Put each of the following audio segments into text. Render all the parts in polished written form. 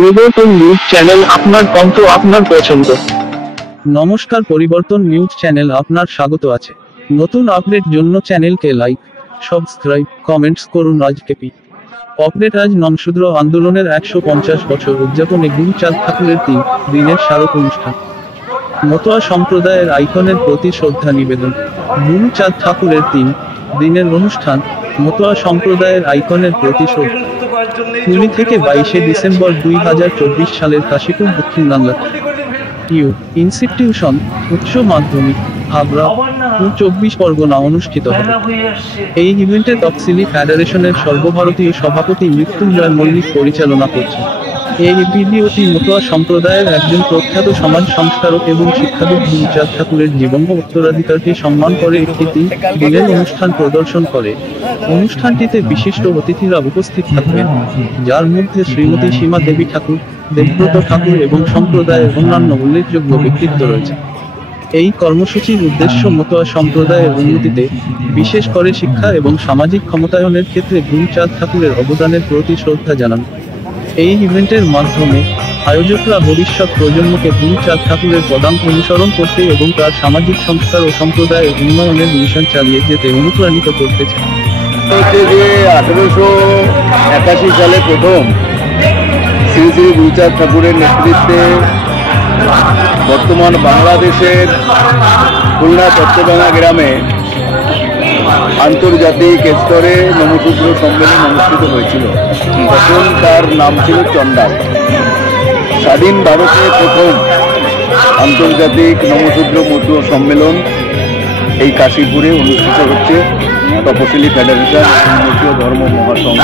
পরিবর্তন news channel, আপনার কণ্ঠ আপনার পছন্দ। নমস্কার, পরিবর্তন নিউজ চ্যানেল আপনার স্বাগত আছে। নতুন আপডেট জন্য চ্যানেলকে লাইক, সাবস্ক্রাইব, কমেন্টস করুন। আজকে আপডেট। আজ নমশূদ্র আন্দোলনের 150 বছর উদযাপনে গুরুচাঁদ ঠাকুরের 3 দিনের স্মারক অনুষ্ঠান। মতুয়া সম্প্রদায়ের আইকনের প্রতি শ্রদ্ধা নিবেদন। গুরুচাঁদ ঠাকুরের 3 দিনের অনুষ্ঠান, মতুয়া সম্প্রদায়ের আইকনের প্রতি শ্রদ্ধা। 20 থেকে 22 ডিসেম্বর 2024 সালের কাশীপুর দক্ষিণ বাংলা ইনস্টিটিউশন উচ্চ মাধ্যমিক হাবড়া ও 24 পরগনা অনুষ্ঠিত হবে। এই ইভেন্টে তফসিলি ফেডারেশনের সর্বভারতীয় সভাপতি মৃত্যুঞ্জয় মল্লিক পরিচালনা করছেন। এই ভিডিওটি মতুয়া সম্প্রদায়ের একজন প্রখ্যাত সমাজ সংস্কারক এবং শিক্ষাবিদ গুরুচাঁদ ঠাকুরের জীবন ও উত্তরাধিকারকে সম্মান করে একটি 3 দিনের অনুষ্ঠান প্রদর্শন করে। অনুষ্ঠানটিতে বিশিষ্ট অতিথিরা উপস্থিত থাকবেন, যার মধ্যে শ্রীমতী সীমা দেবী ঠাকুর, দেবব্রত ঠাকুর এবং সম্প্রদায়ের অন্যান্য উল্লেখযোগ্য ব্যক্তিত্ব রয়েছে। এই কর্মসূচির উদ্দেশ্য মতুয়া সম্প্রদায়ের উন্নতিতে, বিশেষ করে শিক্ষা এবং সামাজিক ক্ষমতায়নের ক্ষেত্রে গুরুচাঁদ ঠাকুরের অবদানের প্রতি শ্রদ্ধা জানানো। এই ইভেন্টের মাধ্যমে আয়োজকরা ভবিষ্যৎ প্রজন্মকে গুরুচাঁদ ঠাকুরের পদাঙ্ক অনুসরণ করতে এবং তার সামাজিক সংস্কার ও সম্প্রদায়ের উন্নয়নের মিশন চালিয়ে যেতে অনুপ্রাণিত করতে চান। 1881 সালে প্রথম শ্রী শ্রী গুরুচাঁদ ঠাকুরের নেতৃত্বে বর্তমান বাংলাদেশের খুলনা চট্টগ্রাম গ্রামে আন্তর্জাতিক স্তরে নমশূদ্র সম্মেলন অনুষ্ঠিত হয়েছিল। তখন তার নাম ছিল চণ্ডাল। স্বাধীন ভারতে প্রথম আন্তর্জাতিক নমশূদ্র মতুয়া সম্মেলন এই কাশীপুরে অনুষ্ঠিত হচ্ছে তপশিলি ফেডারেশন মতুয়া ধর্ম মহাসংঘ।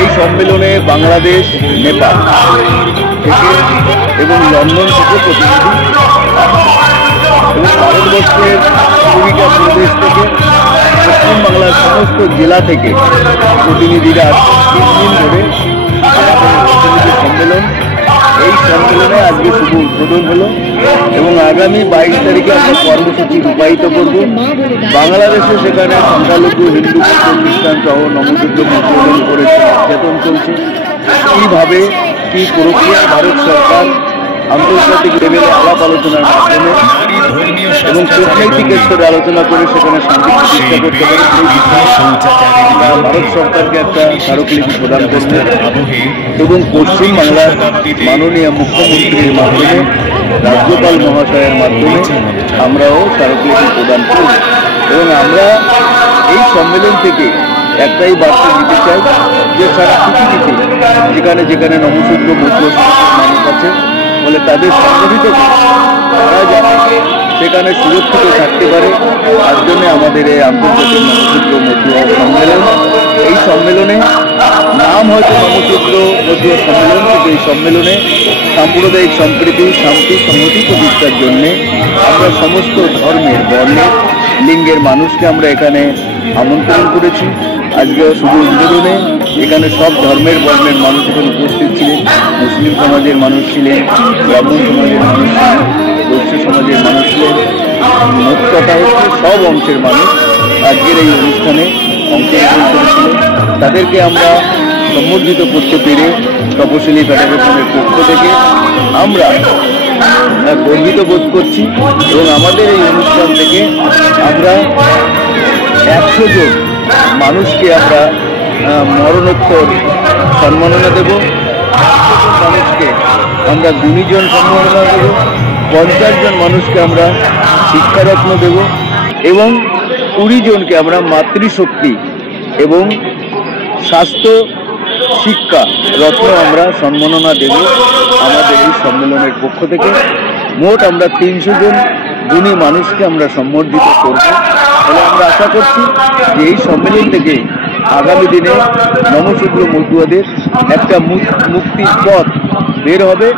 এই সম্মেলনে বাংলাদেশ, নেপাল থেকে এবং লন্ডন থেকে প্রতিনিধি এবং ভারতবর্ষের ভূমিকা প্রদেশ থেকে, পশ্চিমবাংলার সমস্ত জেলা থেকে প্রতিনিধিরা 3 দিন ধরে আমাদের প্রতিনিধি সম্মেলন। এই সম্মেলনে আজকে শুভ উদ্বোধন হলো এবং আগামী 22 তারিখে আমরা কর্মসূচি রূপায়িত করব। বাংলাদেশে সেখানে সংখ্যালঘু, হিন্দু, খ্রিস্টান সহ নমশূদ্র মতুয়াদের উপরে নির্যাতন চলছে। কীভাবে কী প্রক্রিয়া ভারত সরকার আন্তর্জাতিক লেভেলে আলাপ আলোচনার মাধ্যমে এবং কূটনৈতিক স্তরে আলোচনা করে সেখানে শান্তি প্রতিষ্ঠা করতে পারে, সেই বিষয়ে ভারত সরকারকে একটা স্মারকলিপি প্রদান করবে এবং পশ্চিমবাংলার মাননীয় মুখ্যমন্ত্রীর মাধ্যমে, রাজ্যপাল মহাশয়ের মাধ্যমে আমরাও স্মারকলিপি প্রদান করব। এবং আমরা এই সম্মেলন থেকে একটাই বার্তা দিতে চাই যে সারা পৃথিবীতে যেখানে যেখানে নমশূদ্র মতুয়া মানুষ আছে বলে তাদের সংগঠিত করে তারা যাতে সেখানে সুরক্ষিত থাকতে পারে, তার জন্য আমাদের এই আন্তর্জাতিক নমশূদ্র মতুয়া সম্মেলন। এই সম্মেলনে নাম হয়তো নমশূদ্র মতুয়া সম্মেলন, কিন্তু এই সম্মেলনে সাম্প্রদায়িক সম্প্রীতি, শান্তি, সংহতি প্রতিষ্ঠার জন্যে আমরা সমস্ত ধর্মের, বর্ণের, লিঙ্গের মানুষকে আমরা এখানে আমন্ত্রণ করেছি। আজকে শুভ উদ্বোধনে এখানে সব ধর্মের, বর্ণের মানুষ এখানে উপস্থিত ছিলেন। মুসলিম সমাজের মানুষ ছিলেন, ব্রাহ্মণ সমাজের মানুষ ছিলেন, বৈশ্য সমাজের মানুষ ছিলেন। মোট কথা হচ্ছে সব অংশের মানুষ আজকের এই অনুষ্ঠানে অংশগ্রহণ করেছিলেন। তাদেরকে আমরা সম্বর্ধিত করতে পেরে তপশিলি ফেডারেশনের পক্ষ থেকে আমরা গর্বিত বোধ করছি এবং আমাদের এই অনুষ্ঠান থেকে আমরা 100 জন মানুষকে আমরা মরণোত্তর সম্মাননা দেব, 100 জন মানুষকে আমরা গুণীজন সম্মাননা দেব, 50 জন মানুষকে আমরা শিক্ষারত্ন দেব এবং 20 জনকে আমরা মাতৃশক্তি এবং স্বাস্থ্য শিক্ষা রত্ন আমরা সম্মাননা দেব আমাদের এই সম্মেলনের পক্ষ থেকে। মোট আমরা 300 জন গুণী মানুষকে আমরা সম্বর্ধিত করব। তাহলে আমরা আশা করছি যে এই সম্মেলন থেকে আগামী দিনে নমশূদ্র মতুয়াদের একটা মুক্তির পথ বের হবে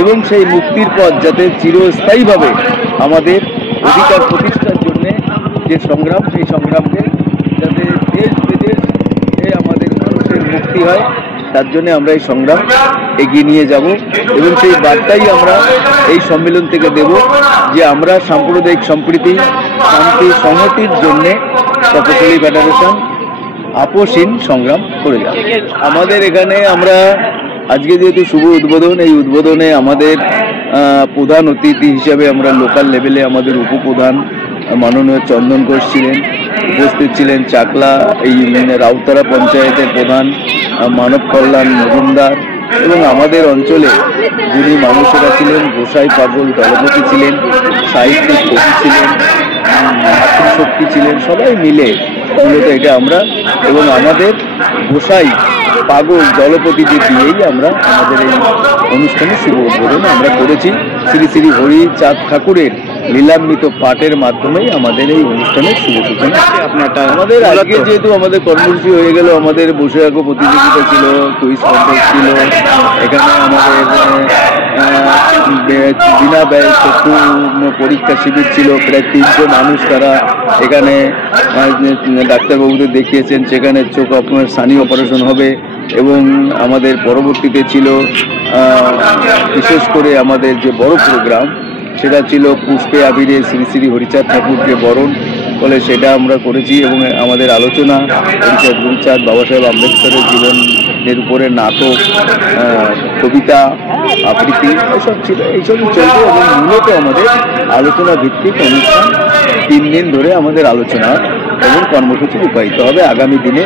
এবং সেই মুক্তির পথ যাতে চিরস্থায়ীভাবে আমাদের অধিকার প্রতিষ্ঠার জন্য যে সংগ্রাম, সেই সংগ্রামকে যাতে দেশ বিদেশে আমাদের মানুষের মুক্তি হয়, তার জন্য আমরা এই সংগ্রাম এগিয়ে নিয়ে যাব এবং সেই বার্তাই আমরা এই সম্মেলন থেকে দেব যে আমরা সাম্প্রদায়িক সম্প্রীতি, শান্তি, সংহতির জন্যে তপশিলি ফেডারেশন আপোষহীন সংগ্রাম করে যাব। আমাদের এখানে আমরা আজকে যেহেতু শুভ উদ্বোধন, এই উদ্বোধনে আমাদের প্রধান অতিথি হিসাবে আমরা লোকাল লেভেলে আমাদের উপপ্রধান মাননীয় চন্দন ঘোষ ছিলেন, উপস্থিত ছিলেন চাকলা এই রাউতারা পঞ্চায়েতের প্রধান মানব কল্যাণ মজুমদার, এবং আমাদের অঞ্চলে যিনি মানুষেরা ছিলেন, গোসাই পাগল দলপতি ছিলেন, সাহিত্যিক কবি ছিলেন, মাতৃশক্তি ছিলেন, সবাই মিলে মূলত এটা আমরা এবং আমাদের গোসাই পাগল দলপতিদের দিয়েই আমরা আমাদের এই অনুষ্ঠানে শুভ উদ্বোধন আমরা করেছি। শ্রী শ্রী হরিচাঁদ ঠাকুরের লীলান্বিত পাঠের মাধ্যমেই আমাদের এই অনুষ্ঠানের শুভ সূচনা। আমাদের আজকে যেহেতু আমাদের কর্মসূচি হয়ে গেল, আমাদের বসে আঁকো প্রতিযোগিতা ছিল, কুইজ কন্টেস্ট ছিল, এখানে আমাদের বিনা ব্যয় চক্ষু পরীক্ষা শিবির ছিল, প্রায় 300 মানুষ তারা এখানে ডাক্তারবাবুদের দেখিয়েছেন, সেখানে চোখ আপনার সানি অপারেশন হবে। এবং আমাদের পরবর্তীতে ছিল বিশেষ করে আমাদের যে বড় প্রোগ্রাম সেটা ছিল পুষ্পে আবিরে শ্রী শ্রী হরিচাঁদ ঠাকুরকে বরণ, ফলে সেটা আমরা করেছি। এবং আমাদের আলোচনা হরিচাঁদ গুরুচাঁদ বাবা সাহেব আম্বেদকরের জীবনের উপরে নাটক, কবিতা, আবৃত্তি এসব ছিল, এইসবই চলবে। এবং মূলত আমাদের আলোচনা ভিত্তিক অনুষ্ঠান 3 দিন ধরে আমাদের আলোচনা এবং কর্মসূচি রূপায়িত হবে আগামী দিনে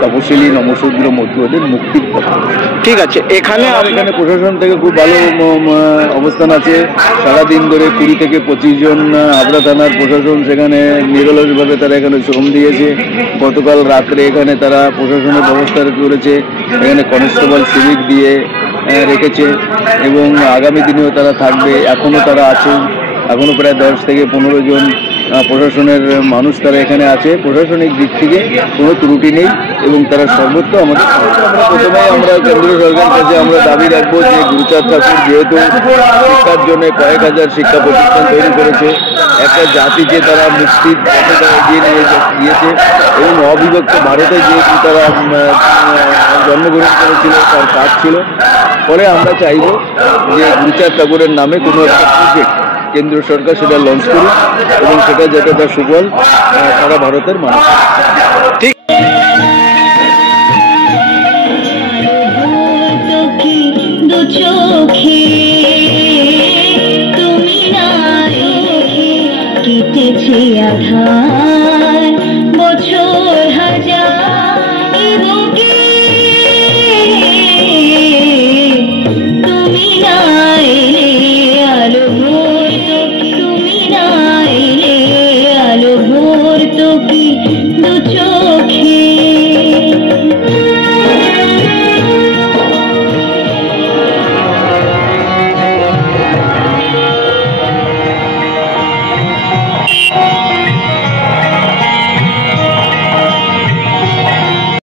তপশিলি নমশূদ্র মতুয়াদের মুক্তির পথে। ঠিক আছে, এখানে প্রশাসন থেকে খুব ভালো অবস্থান আছে। সারাদিন ধরে 20 থেকে 25 জন হাবড়া থানার প্রশাসন সেখানে নিরলসভাবে তারা এখানে শ্রম দিয়েছে। গতকাল রাত্রে এখানে তারা প্রশাসনের ব্যবস্থা করেছে, এখানে কনস্টেবল সিভিক দিয়ে রেখেছে এবং আগামী দিনেও তারা থাকবে। এখনও তারা আছেন, এখনও প্রায় 10 থেকে 15 জন প্রশাসনের মানুষ তারা এখানে আছে। প্রশাসনিক দিক থেকে কোনো ত্রুটি নেই এবং তারা সর্বত্র আমাদের প্রথমেই আমরা কেন্দ্রীয় সরকারের কাছে আমরা দাবি রাখবো যে গুরুচাঁদ ঠাকুর যেহেতু শিক্ষার জন্য কয়েক হাজার শিক্ষা প্রতিষ্ঠান তৈরি করেছে, একটা জাতিকে তারা মুক্তির পথে তারা এগিয়ে নিয়ে গিয়েছে এবং অবিভক্ত ভারতে যেহেতু তারা জন্মগ্রহণ করেছিল, তার কাজ ছিল। ফলে আমরা চাইব যে গুরুচাঁদ ঠাকুরের নামে কোনো একটা প্রজেক্ট কেন্দ্রীয় সরকার সেটা লঞ্চ করুক এবং সেটা যেটা তার সুফল সারা ভারতের মানুষ। ঠিক তুমি না কেটেছে আধার বছর